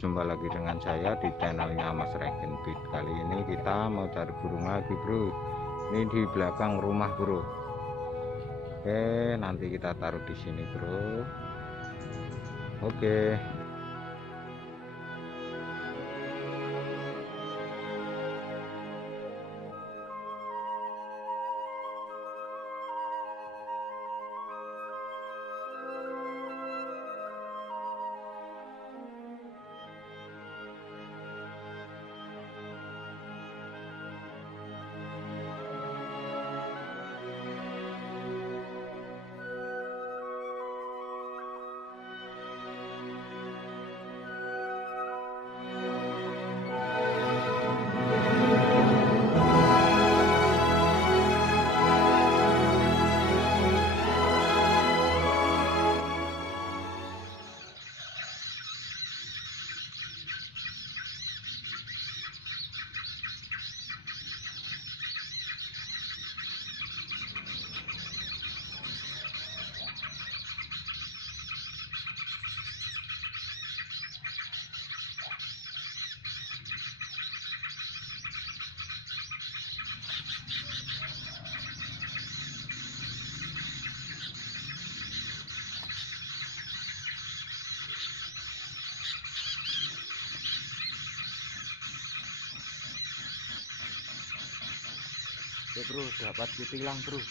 jumpa lagi dengan saya di channelnya Mas Regen Beat. Kali ini kita mau cari burung lagi bro. Ini di belakang rumah bro. Oke, nanti kita taruh di sini bro. Oke. Oke bro, dapat kutilang bro.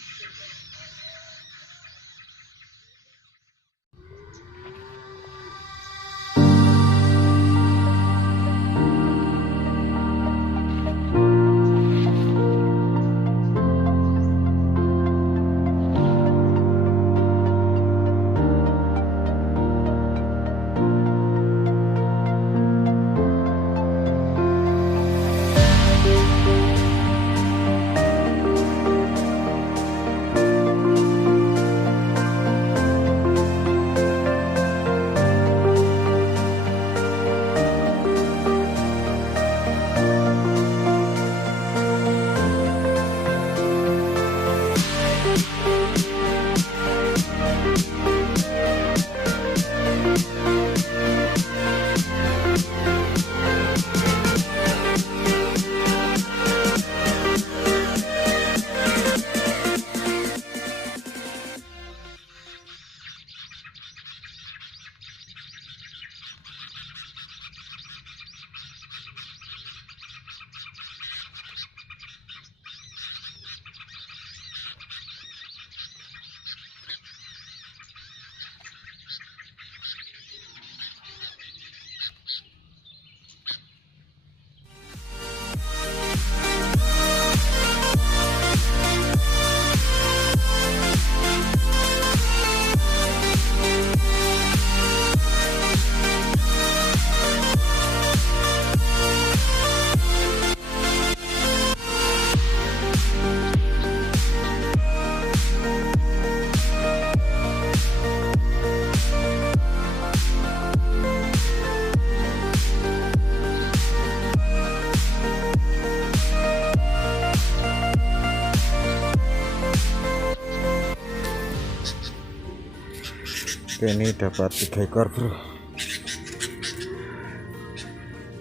Oke, ini dapat 3 ekor bro,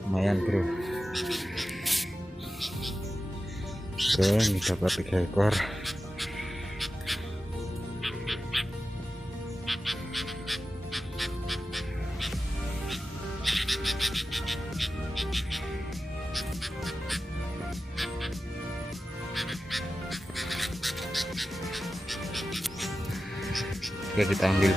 lumayan bro. Oke, ini dapat 3 ekor. Oke, kita ambil.